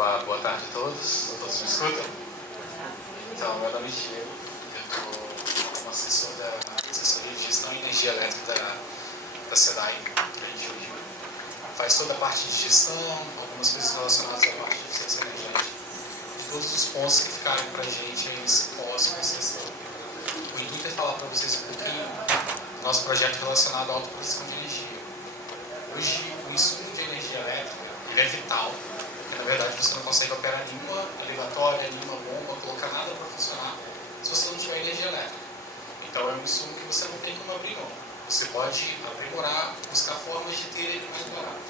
Boa tarde a todos. Todos me escutam? Então, meu nome é Diego. Eu estou como assessor da assessoria de gestão e energia elétrica da SEDAI, que a gente hoje faz toda a parte de gestão, algumas coisas relacionadas à parte de eficiência energética, e todos os pontos que ficaram para a gente nesse pós-concessão. O intuito é falar para vocês um pouquinho do nosso projeto relacionado à autoprodução de energia. Hoje, o insumo de energia elétrica ele é vital. Na verdade, você não consegue operar nenhuma elevatória, nenhuma bomba, colocar nada para funcionar se você não tiver energia elétrica. Então, é um insumo que você não tem como abrir mão. Você pode aprimorar, buscar formas de ter ele mais barato.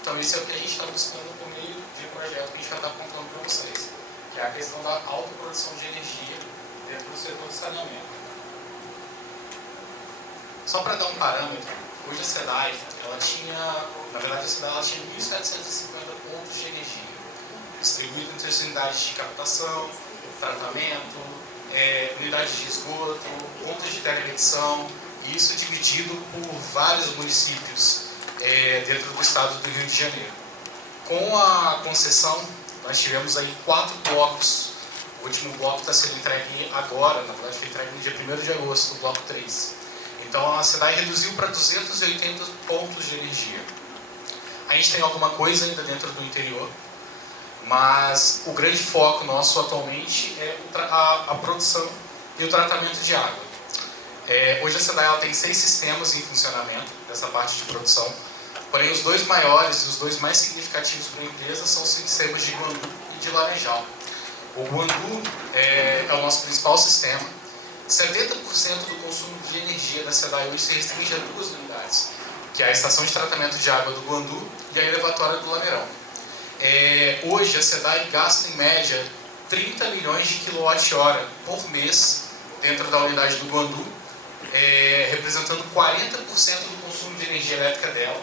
Então, isso é o que a gente está buscando por meio de um projeto que a gente vai estar apontando para vocês, que é a questão da autoprodução de energia dentro do setor de saneamento. Só para dar um parâmetro, hoje a SEDAI, ela tinha 1.750 pontos de energia, distribuídos entre as unidades de captação, tratamento, unidades de esgoto, pontos de telemedição, e isso dividido por vários municípios dentro do estado do Rio de Janeiro. Com a concessão, nós tivemos aí 4 blocos. O último bloco está sendo entregue agora, na verdade foi entregue no dia 1º de agosto, o bloco 3. Então a SEDAI reduziu para 280 pontos de energia. A gente tem alguma coisa ainda dentro do interior, mas o grande foco nosso atualmente é a produção e o tratamento de água. Hoje a SEDAI ela tem 6 sistemas em funcionamento dessa parte de produção, porém os 2 maiores e os 2 mais significativos para a empresa são os sistemas de Guandu e de Laranjal. O Guandu é o nosso principal sistema. 70% do consumo de energia da SEDAI hoje se restringe a 2 unidades, que é a estação de tratamento de água do Guandu e a elevatória do Lameirão. Hoje a SEDAI gasta em média 30 milhões de kWh por mês dentro da unidade do Guandu, representando 40% do consumo de energia elétrica dela,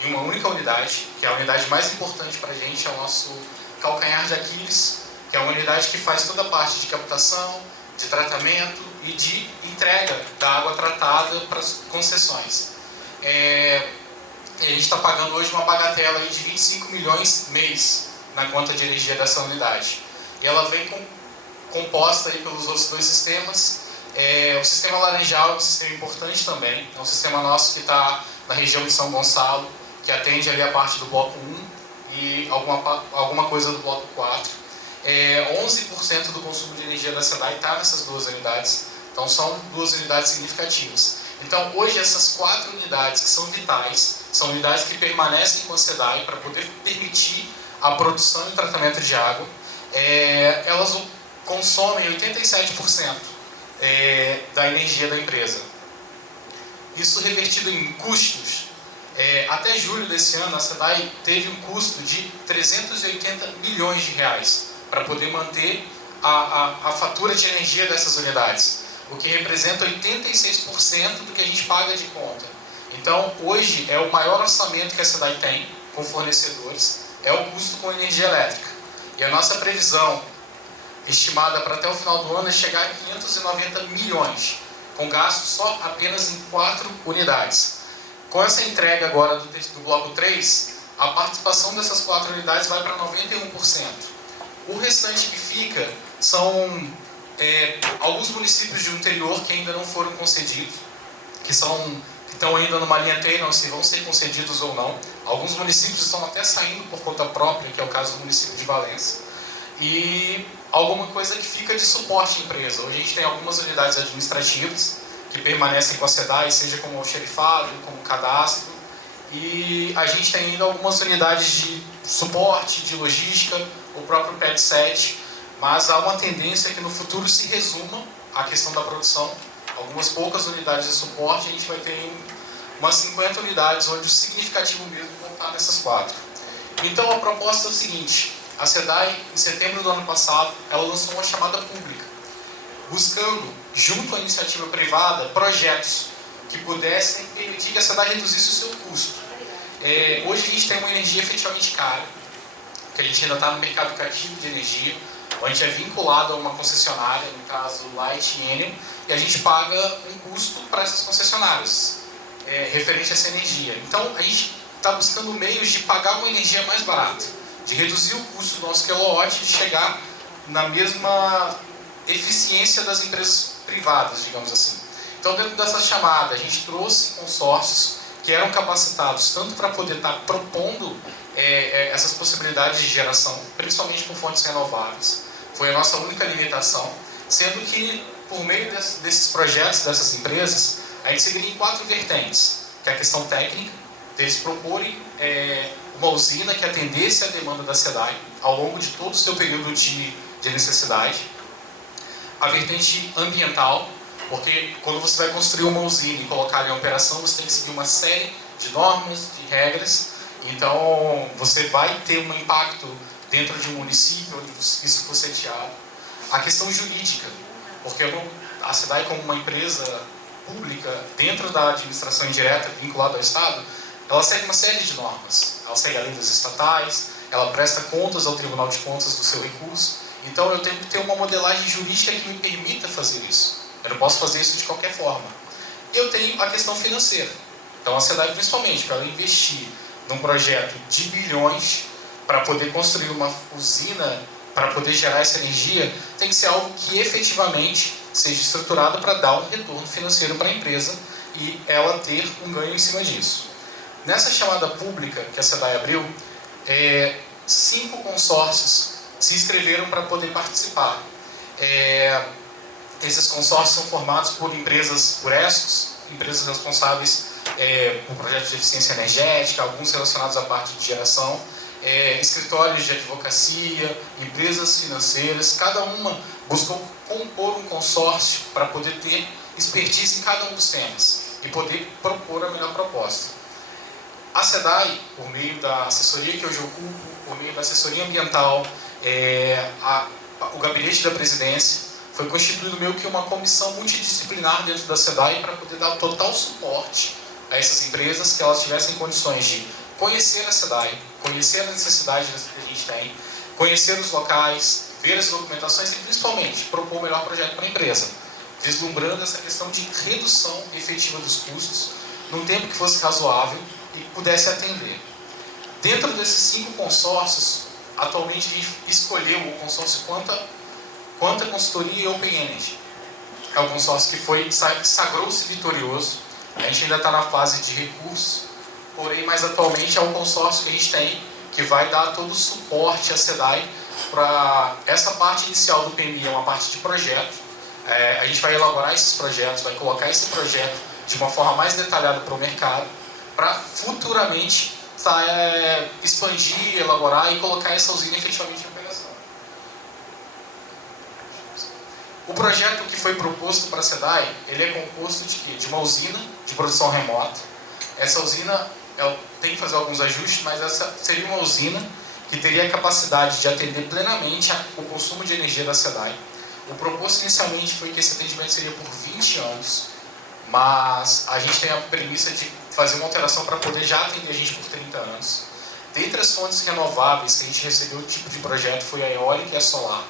em uma única unidade, que é a unidade mais importante para a gente, é o nosso calcanhar de Aquiles, que é uma unidade que faz toda a parte de captação, de tratamento e de entrega da água tratada para as concessões. A gente está pagando hoje uma bagatela aí de 25 milhões mês na conta de energia dessa unidade. E ela vem composta aí pelos outros 2 sistemas. O sistema Laranjal é um sistema importante também. É um sistema nosso que está na região de São Gonçalo, que atende ali a parte do bloco 1 e alguma coisa do bloco 4. 11% do consumo de energia da SEDAI está nessas 2 unidades. Então são 2 unidades significativas. Então hoje essas 4 unidades que são vitais, são unidades que permanecem com a SEDAI para poder permitir a produção e tratamento de água. Elas consomem 87% da energia da empresa. Isso revertido em custos. Até julho desse ano a SEDAI teve um custo de 380 milhões de reais para poder manter a fatura de energia dessas unidades, o que representa 86% do que a gente paga de conta. Então, hoje, é o maior orçamento que a SEDAI tem com fornecedores, é o custo com energia elétrica. E a nossa previsão, estimada para até o final do ano, é chegar a 590 milhões, com gasto só apenas em 4 unidades. Com essa entrega agora do bloco 3, a participação dessas 4 unidades vai para 91%. O restante que fica são alguns municípios do interior que ainda não foram concedidos, que estão ainda numa linha tênue, se vão ser concedidos ou não. Alguns municípios estão até saindo por conta própria, que é o caso do município de Valença. E alguma coisa que fica de suporte à empresa. Hoje a gente tem algumas unidades administrativas que permanecem com a SEDAI, seja como xerifado, como cadastro. E a gente tem ainda algumas unidades de suporte, de logística, o próprio PET7, mas há uma tendência que no futuro se resuma a questão da produção. Algumas poucas unidades de suporte, a gente vai ter umas 50 unidades, onde o significativo mesmo vão estar nessas 4. Então a proposta é o seguinte: a SEDAI, em setembro do ano passado, ela lançou uma chamada pública, buscando, junto à iniciativa privada, projetos que pudessem permitir que a SEDAI reduzisse o seu custo. Hoje a gente tem uma energia efetivamente cara, que a gente ainda está no mercado cativo de energia, a gente é vinculado a uma concessionária, no caso Light e Enel, e a gente paga um custo para essas concessionárias, referente a essa energia. Então a gente está buscando meios de pagar uma energia mais barata, de reduzir o custo do nosso kilowatt e de chegar na mesma eficiência das empresas privadas, digamos assim. Então, dentro dessa chamada, a gente trouxe consórcios que eram capacitados tanto para poder estar propondo essas possibilidades de geração, principalmente com fontes renováveis. Foi a nossa única limitação, sendo que, por meio desses projetos, dessas empresas, a gente seguiria em 4 vertentes, que é a questão técnica, deles proporem uma usina que atendesse a demanda da SEDAI ao longo de todo o seu período de necessidade. A vertente ambiental, porque quando você vai construir uma usina e colocar ela em operação, você tem que seguir uma série de normas, de regras. Então, você vai ter um impacto dentro de um município onde isso for sediado. A questão jurídica, porque a SEDAI, como uma empresa pública dentro da administração indireta vinculada ao Estado, ela segue uma série de normas. Ela segue a lei das estatais, ela presta contas ao Tribunal de Contas do seu recurso. Então, eu tenho que ter uma modelagem jurídica que me permita fazer isso. Eu não posso fazer isso de qualquer forma. Eu tenho a questão financeira. Então, a SEDAI, principalmente, para ela investir num projeto de bilhões para poder construir uma usina, para poder gerar essa energia, tem que ser algo que efetivamente seja estruturado para dar um retorno financeiro para a empresa e ela ter um ganho em cima disso. Nessa chamada pública que a SEDAI abriu, 5 consórcios se inscreveram para poder participar. Esses consórcios são formados por empresas, por ESCOs, empresas responsáveis por projetos de eficiência energética, alguns relacionados à parte de geração, escritórios de advocacia, empresas financeiras. Cada uma buscou compor um consórcio para poder ter expertise em cada um dos temas e poder propor a melhor proposta. A SEDAI, por meio da assessoria que hoje ocupo, por meio da assessoria ambiental, o gabinete da presidência, foi constituído meio que uma comissão multidisciplinar dentro da SEDAI para poder dar total suporte a essas empresas, que elas tivessem condições de conhecer a SEDAI, conhecer as necessidades que a gente tem, conhecer os locais, ver as documentações e, principalmente, propor o melhor projeto para a empresa, vislumbrando essa questão de redução efetiva dos custos num tempo que fosse razoável e pudesse atender. Dentro desses 5 consórcios, atualmente a gente escolheu o consórcio Quanta Consultoria e Open Energy. É um consórcio que sagrou-se vitorioso. A gente ainda está na fase de recurso, porém, mais atualmente é um consórcio que a gente tem que vai dar todo o suporte à SEDAI para essa parte inicial do PMI, é uma parte de projeto. A gente vai elaborar esses projetos, vai colocar esse projeto de uma forma mais detalhada para o mercado, para futuramente expandir, elaborar e colocar essa usina efetivamente em operação. O projeto que foi proposto para a SEDAI, ele é composto de quê? De uma usina de produção remota. Essa usina tem que fazer alguns ajustes, mas essa seria uma usina que teria a capacidade de atender plenamente o consumo de energia da SEDAI. O proposto inicialmente foi que esse atendimento seria por 20 anos, mas a gente tem a premissa de fazer uma alteração para poder já atender a gente por 30 anos. Dentre as fontes renováveis que a gente recebeu o tipo de projeto foi a eólica e a solar.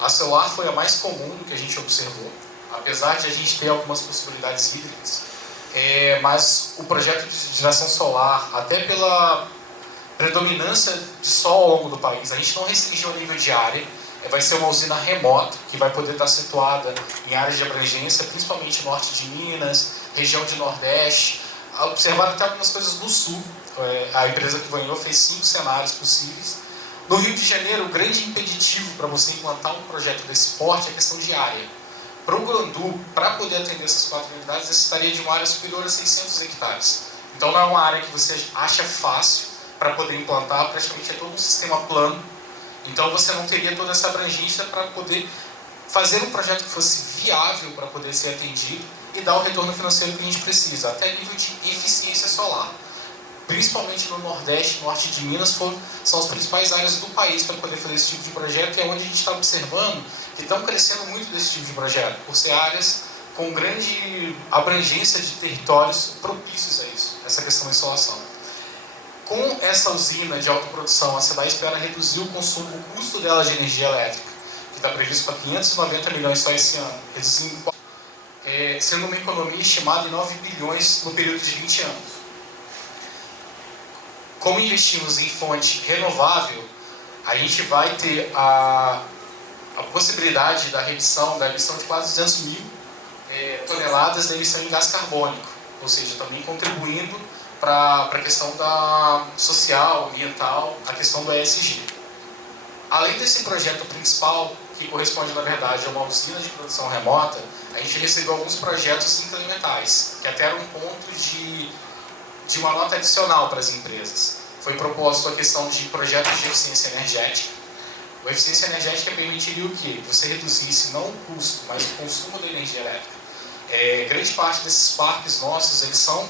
A solar foi a mais comum do que a gente observou, apesar de a gente ter algumas possibilidades hídricas. Mas o projeto de geração solar, até pela predominância de sol ao longo do país, a gente não restringiu o nível de área. Vai ser uma usina remota, que vai poder estar situada em áreas de abrangência, principalmente norte de Minas, região de Nordeste. Observaram até algumas coisas do Sul. A empresa que ganhou fez 5 cenários possíveis. No Rio de Janeiro, o grande impeditivo para você implantar um projeto desse porte é a questão de área. Para o Grandu, para poder atender essas 4 unidades, necessitaria de uma área superior a 600 hectares. Então não é uma área que você acha fácil para poder implantar, praticamente é todo um sistema plano. Então você não teria toda essa abrangência para poder fazer um projeto que fosse viável para poder ser atendido e dar o retorno financeiro que a gente precisa, até nível de eficiência solar. Principalmente no Nordeste, norte de Minas, são as principais áreas do país para poder fazer esse tipo de projeto, e é onde a gente está observando que estão crescendo muito desse tipo de projeto, por ser áreas com grande abrangência de territórios propícios a isso, essa questão da insolação. Com essa usina de autoprodução, a SEDAI espera reduzir o consumo, o custo dela de energia elétrica, que está previsto para 590 milhões só esse ano, sendo uma economia estimada em 9 bilhões no período de 20 anos. Como investimos em fonte renovável, a gente vai ter a possibilidade da emissão de quase 200 mil toneladas da emissão de gás carbônico, ou seja, também contribuindo para a questão da social, ambiental, a questão do ESG. Além desse projeto principal, que corresponde, na verdade, a uma usina de produção remota, a gente recebeu alguns projetos incrementais, que até eram um ponto de uma nota adicional para as empresas. Foi proposto a questão de projetos de eficiência energética. A eficiência energética permitiria o quê? Você reduzisse não o custo, mas o consumo da energia elétrica. Grande parte desses parques nossos, eles são...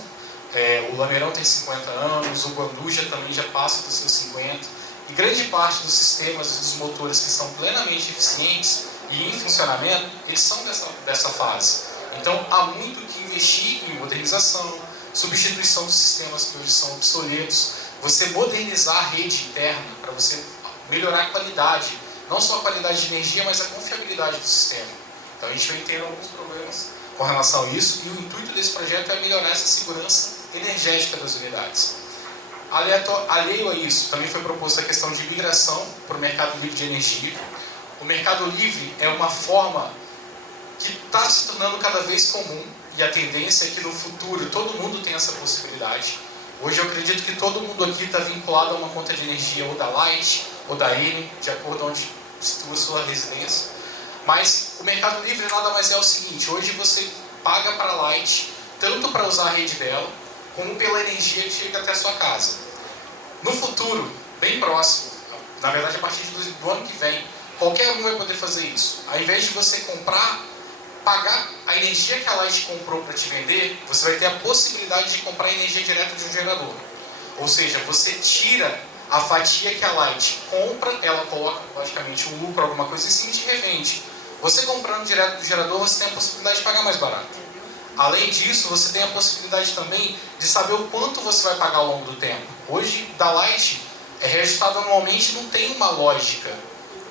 o Lameirão tem 50 anos, o Guanduja também já passa dos seus 50. E grande parte dos sistemas e dos motores que são plenamente eficientes e em funcionamento, eles são dessa fase. Então, há muito que investir em modernização, substituição dos sistemas que hoje são obsoletos, você modernizar a rede interna para você melhorar a qualidade, não só a qualidade de energia, mas a confiabilidade do sistema. Então, a gente vem tendo alguns problemas com relação a isso, e o intuito desse projeto é melhorar essa segurança energética das unidades. Alheio a isso, também foi proposta a questão de migração para o mercado livre de energia. O mercado livre é uma forma que está se tornando cada vez comum, e a tendência é que no futuro todo mundo tenha essa possibilidade. Hoje eu acredito que todo mundo aqui está vinculado a uma conta de energia ou da Light ou da Eni, de acordo com onde situa a sua residência. Mas o mercado livre nada mais é o seguinte: hoje você paga para a Light tanto para usar a rede dela, como pela energia que chega até a sua casa. No futuro, bem próximo, na verdade a partir do ano que vem, qualquer um vai poder fazer isso. Ao invés de você pagar a energia que a Light comprou para te vender, você vai ter a possibilidade de comprar energia direta de um gerador. Ou seja, você tira a fatia que a Light compra, ela coloca logicamente um lucro, alguma coisa assim, e te revende. Você comprando direto do gerador, você tem a possibilidade de pagar mais barato. Além disso, você tem a possibilidade também de saber o quanto você vai pagar ao longo do tempo. Hoje, da Light, reajustado anualmente, não tem uma lógica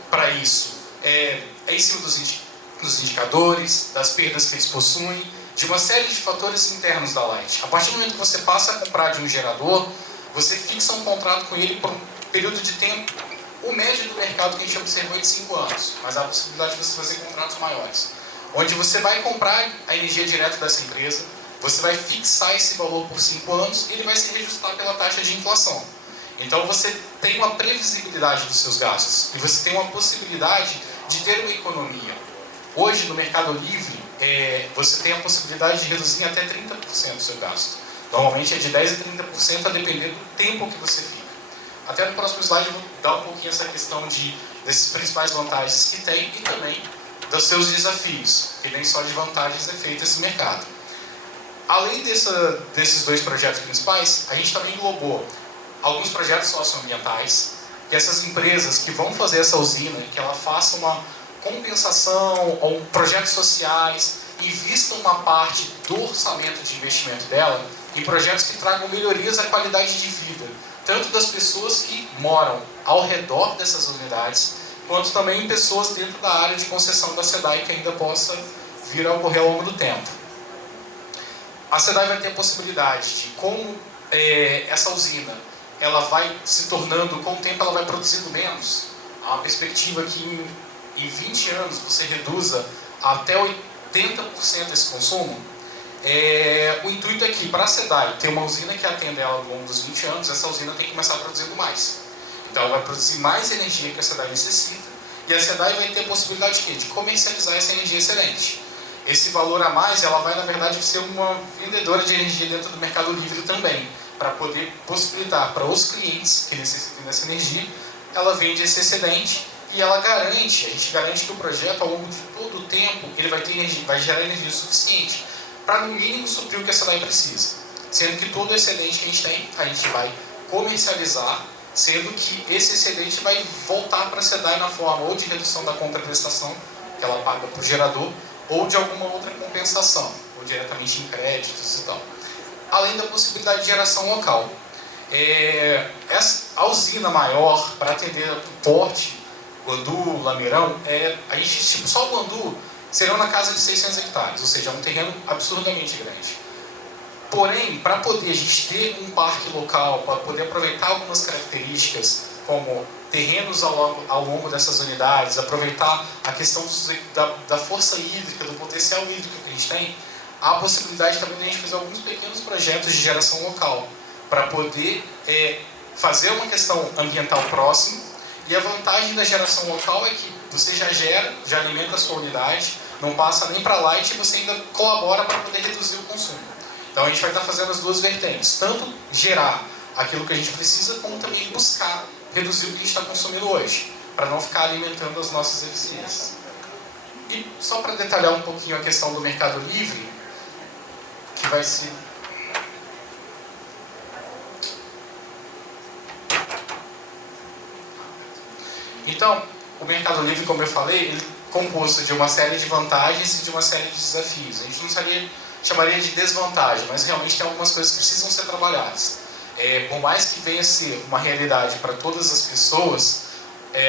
para isso. É em cima dos indicadores, das perdas que eles possuem, de uma série de fatores internos da Light. A partir do momento que você passa a comprar de um gerador, você fixa um contrato com ele por um período de tempo. O médio do mercado que a gente observou é de 5 anos, mas há a possibilidade de você fazer contratos maiores, onde você vai comprar a energia direto dessa empresa, você vai fixar esse valor por 5 anos e ele vai se reajustar pela taxa de inflação. Então você tem uma previsibilidade dos seus gastos e você tem uma possibilidade de ter uma economia. Hoje, no Mercado Livre, você tem a possibilidade de reduzir até 30% do seu gasto. Normalmente é de 10% a 30% a depender do tempo que você fica. Até no próximo slide eu vou dar um pouquinho essa questão desses principais vantagens que tem e também dos seus desafios, que nem só de vantagens é feito esse mercado. Além desses dois projetos principais, a gente também englobou alguns projetos socioambientais, que essas empresas que vão fazer essa usina, que ela faça uma compensação ou projetos sociais, invistam uma parte do orçamento de investimento dela em projetos que tragam melhorias à qualidade de vida, tanto das pessoas que moram ao redor dessas unidades, quanto também em pessoas dentro da área de concessão da SEDAI que ainda possa vir a ocorrer ao longo do tempo. A SEDAI vai ter a possibilidade de, como essa usina ela vai se tornando, com o tempo ela vai produzindo menos, há uma perspectiva que em 20 anos você reduza até 80% esse consumo. O intuito é que, para a SEDAI ter uma usina que atenda ela ao longo dos 20 anos, essa usina tem que começar produzindo mais. Então ela vai produzir mais energia que a SEDAI necessita, e a SEDAI vai ter a possibilidade de comercializar essa energia excedente. Esse valor a mais, ela vai, na verdade, ser uma vendedora de energia dentro do Mercado Livre também, para poder possibilitar para os clientes que necessitam dessa energia, ela vende esse excedente e ela garante, a gente garante que o projeto, ao longo de todo o tempo, ele vai ter energia, vai gerar energia suficiente para, no mínimo, suprir o que a SEDAI precisa. Sendo que todo o excedente que a gente tem, a gente vai comercializar, sendo que esse excedente vai voltar para a SEDAI na forma ou de redução da contraprestação, que ela paga para o gerador, ou de alguma outra compensação, ou diretamente em créditos e tal. Além da possibilidade de geração local. A usina maior, para atender o porte, Guandu, Lameirão, a gente, só o Guandu serão na casa de 600 hectares, ou seja, é um terreno absurdamente grande. Porém, para poder a gente ter um parque local, para poder aproveitar algumas características como terrenos ao longo dessas unidades, aproveitar a questão da força hídrica, do potencial hídrico que a gente tem, há a possibilidade também de a gente fazer alguns pequenos projetos de geração local, para poder fazer uma questão ambiental próxima. E a vantagem da geração local é que você já gera, já alimenta a sua unidade, não passa nem para light e você ainda colabora para poder reduzir o consumo. Então a gente vai estar fazendo as duas vertentes, tanto gerar aquilo que a gente precisa, como também buscar reduzir o que a gente está consumindo hoje, para não ficar alimentando as nossas eficiências. E só para detalhar um pouquinho a questão do Mercado Livre, que vai ser... Então, o Mercado Livre, como eu falei, ele é composto de uma série de vantagens e de uma série de desafios. A gente não chamaria de desvantagem, mas realmente tem algumas coisas que precisam ser trabalhadas. Por mais que venha a ser uma realidade para todas as pessoas,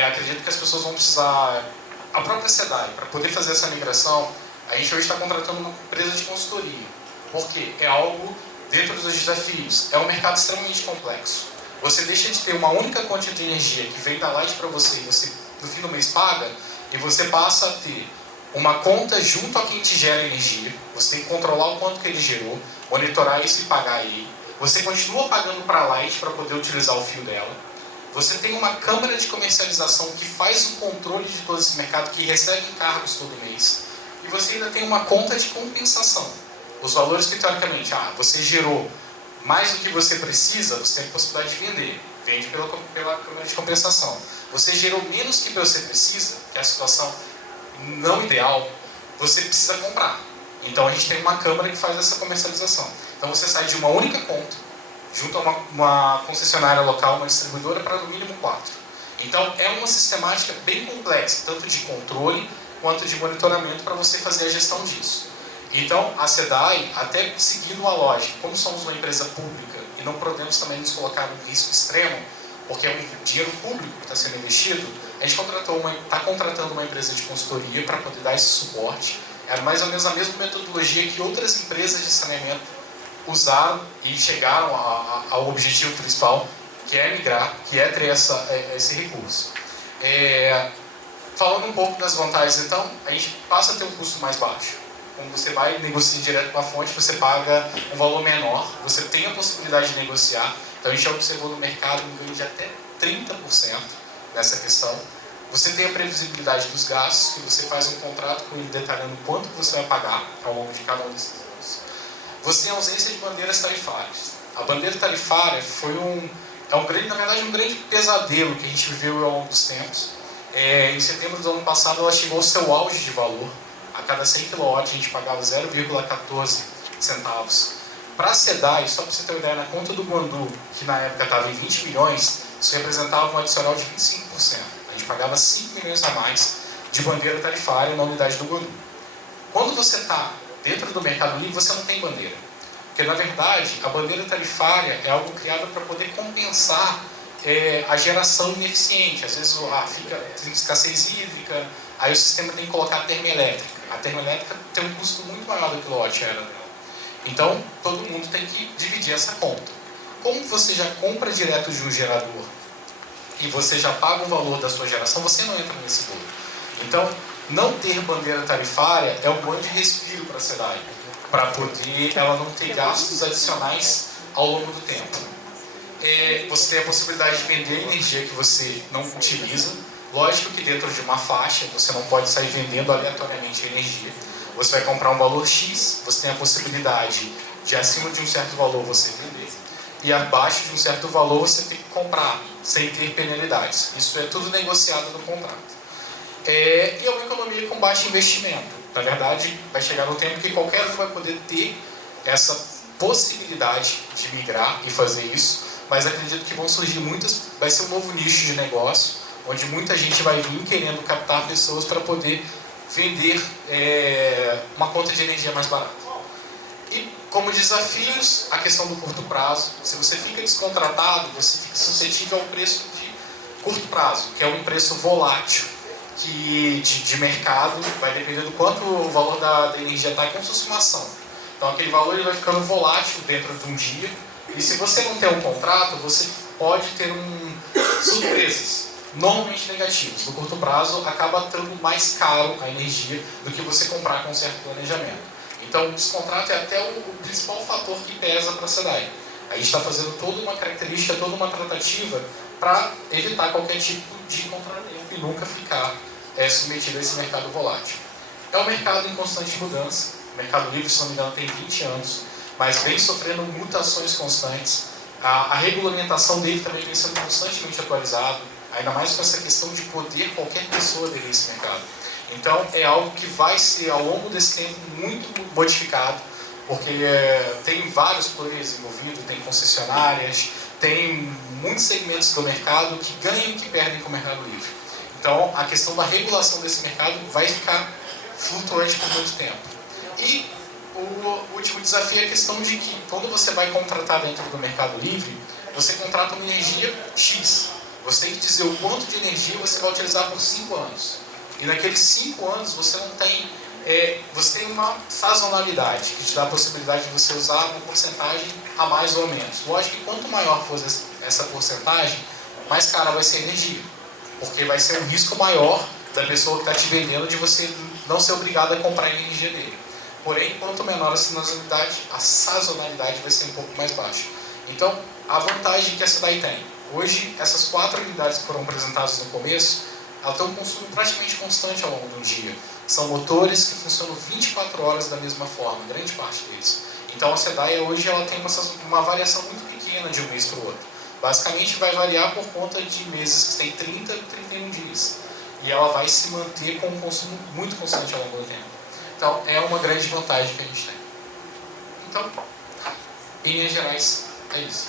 acredito que as pessoas vão precisar... A própria SEDAI, para poder fazer essa migração, a gente hoje está contratando uma empresa de consultoria, porque é algo dentro dos desafios. É um mercado extremamente complexo. Você deixa de ter uma única quantidade de energia que vem da Light para você, e você no fim do mês paga, e você passa a ter uma conta junto a quem te gera energia. Você tem que controlar o quanto que ele gerou, monitorar isso e pagar ele. Você continua pagando para a Light para poder utilizar o fio dela. Você tem uma câmara de comercialização que faz o controle de todo esse mercado, que recebe encargos todo mês. E você ainda tem uma conta de compensação. Os valores que, teoricamente, você gerou mais do que você precisa, você tem a possibilidade de vender. Vende pela câmara de compensação. Você gerou menos que você precisa, que é a situação não ideal, você precisa comprar. Então a gente tem uma câmara que faz essa comercialização. Então você sai de uma única conta, junto a uma concessionária local, uma distribuidora, para no mínimo 4. Então é uma sistemática bem complexa, tanto de controle quanto de monitoramento, para você fazer a gestão disso. Então a SEDAI, até seguindo uma lógica, como somos uma empresa pública e não podemos também nos colocar num risco extremo, porque é um dinheiro público que está sendo investido, a gente está contratando uma empresa de consultoria para poder dar esse suporte. É mais ou menos a mesma metodologia que outras empresas de saneamento usaram e chegaram ao objetivo principal, que é migrar, que é ter esse recurso. Falando um pouco das vantagens, então, a gente passa a ter um custo mais baixo. Quando você vai negociar direto com a fonte, você paga um valor menor, você tem a possibilidade de negociar. Então a gente já observou no mercado um ganho de até 30% nessa questão. Você tem a previsibilidade dos gastos, que você faz um contrato com ele detalhando quanto você vai pagar ao longo de cada um desses anos. Você tem a ausência de bandeiras tarifárias. A bandeira tarifária foi na verdade, um grande pesadelo que a gente viveu ao longo dos tempos. Em setembro do ano passado, ela chegou ao seu auge de valor. A cada 100 kW a gente pagava 0,14 centavos. Para a SEDAI, só para você ter uma ideia, na conta do Guandu, que na época estava em 20 milhões, isso representava um adicional de 25%. A gente pagava 5 milhões a mais de bandeira tarifária na unidade do Guandu. Quando você está dentro do Mercado Livre, você não tem bandeira. Porque, na verdade, a bandeira tarifária é algo criado para poder compensar a geração ineficiente. Às vezes tem escassez hídrica, aí o sistema tem que colocar a termoelétrica. A termoelétrica tem um custo muito maior do quilowatt-hora dela. Então, todo mundo tem que dividir essa conta. Como você já compra direto de um gerador e você já paga o valor da sua geração, você não entra nesse bolo. Então, não ter bandeira tarifária é um grande respiro para a SEDAI, para poder ela não ter gastos adicionais ao longo do tempo. Você tem a possibilidade de vender energia que você não utiliza. Lógico que dentro de uma faixa, você não pode sair vendendo aleatoriamente energia. Você vai comprar um valor X, você tem a possibilidade de, acima de um certo valor, você vender. E abaixo de um certo valor, você tem que comprar, sem ter penalidades. Isso é tudo negociado no contrato. E é uma economia com baixo investimento. Na verdade, vai chegar um tempo que qualquer um vai poder ter essa possibilidade de migrar e fazer isso, mas acredito que vão surgir vai ser um novo nicho de negócio, onde muita gente vai vir querendo captar pessoas para poder vender uma conta de energia mais barata. E como desafios, a questão do curto prazo. Se você fica descontratado, você fica suscetível ao preço de curto prazo, que é um preço volátil de mercado, vai depender do quanto o valor da energia está, como se fosse uma ação. Então aquele valor ele vai ficando volátil dentro de um dia, e se você não tem um contrato, você pode ter Surpresas, normalmente negativas. No curto prazo, acaba estando mais caro a energia do que você comprar com um certo planejamento. Então, o descontrato é até o principal fator que pesa para a SEDAI. A gente está fazendo toda uma característica, toda uma tratativa para evitar qualquer tipo de contratempo e nunca ficar submetido a esse mercado volátil. É um mercado em constante mudança. O Mercado Livre, se não me engano, tem 20 anos, mas vem sofrendo mutações constantes. A regulamentação dele também vem sendo constantemente atualizada, ainda mais com essa questão de poder qualquer pessoa aderir a esse mercado. Então, é algo que vai ser, ao longo desse tempo, muito modificado, porque tem vários players envolvidos, tem concessionárias, tem muitos segmentos do mercado que ganham e que perdem com o Mercado Livre. Então, a questão da regulação desse mercado vai ficar flutuante por muito tempo. E o último desafio é a questão de que, quando você vai contratar dentro do Mercado Livre, você contrata uma energia X. Você tem que dizer o quanto de energia você vai utilizar por 5 anos. E naqueles 5 anos você não tem, você tem uma sazonalidade que te dá a possibilidade de você usar uma porcentagem a mais ou a menos. Lógico que quanto maior for essa porcentagem, mais cara vai ser a energia, porque vai ser um risco maior da pessoa que está te vendendo de você não ser obrigado a comprar a energia dele. Porém, quanto menor a sazonalidade vai ser um pouco mais baixa. Então, a vantagem que a SEDAI tem, hoje essas 4 unidades que foram apresentadas no começo, elas têm um consumo praticamente constante ao longo do dia. São motores que funcionam 24 horas da mesma forma, grande parte deles. Então a SEDAI hoje ela tem uma variação muito pequena de um mês para o outro. Basicamente vai variar por conta de meses que tem 30 e 31 dias. E ela vai se manter com um consumo muito constante ao longo do tempo. Então é uma grande vantagem que a gente tem. Então, em linhas gerais, é isso.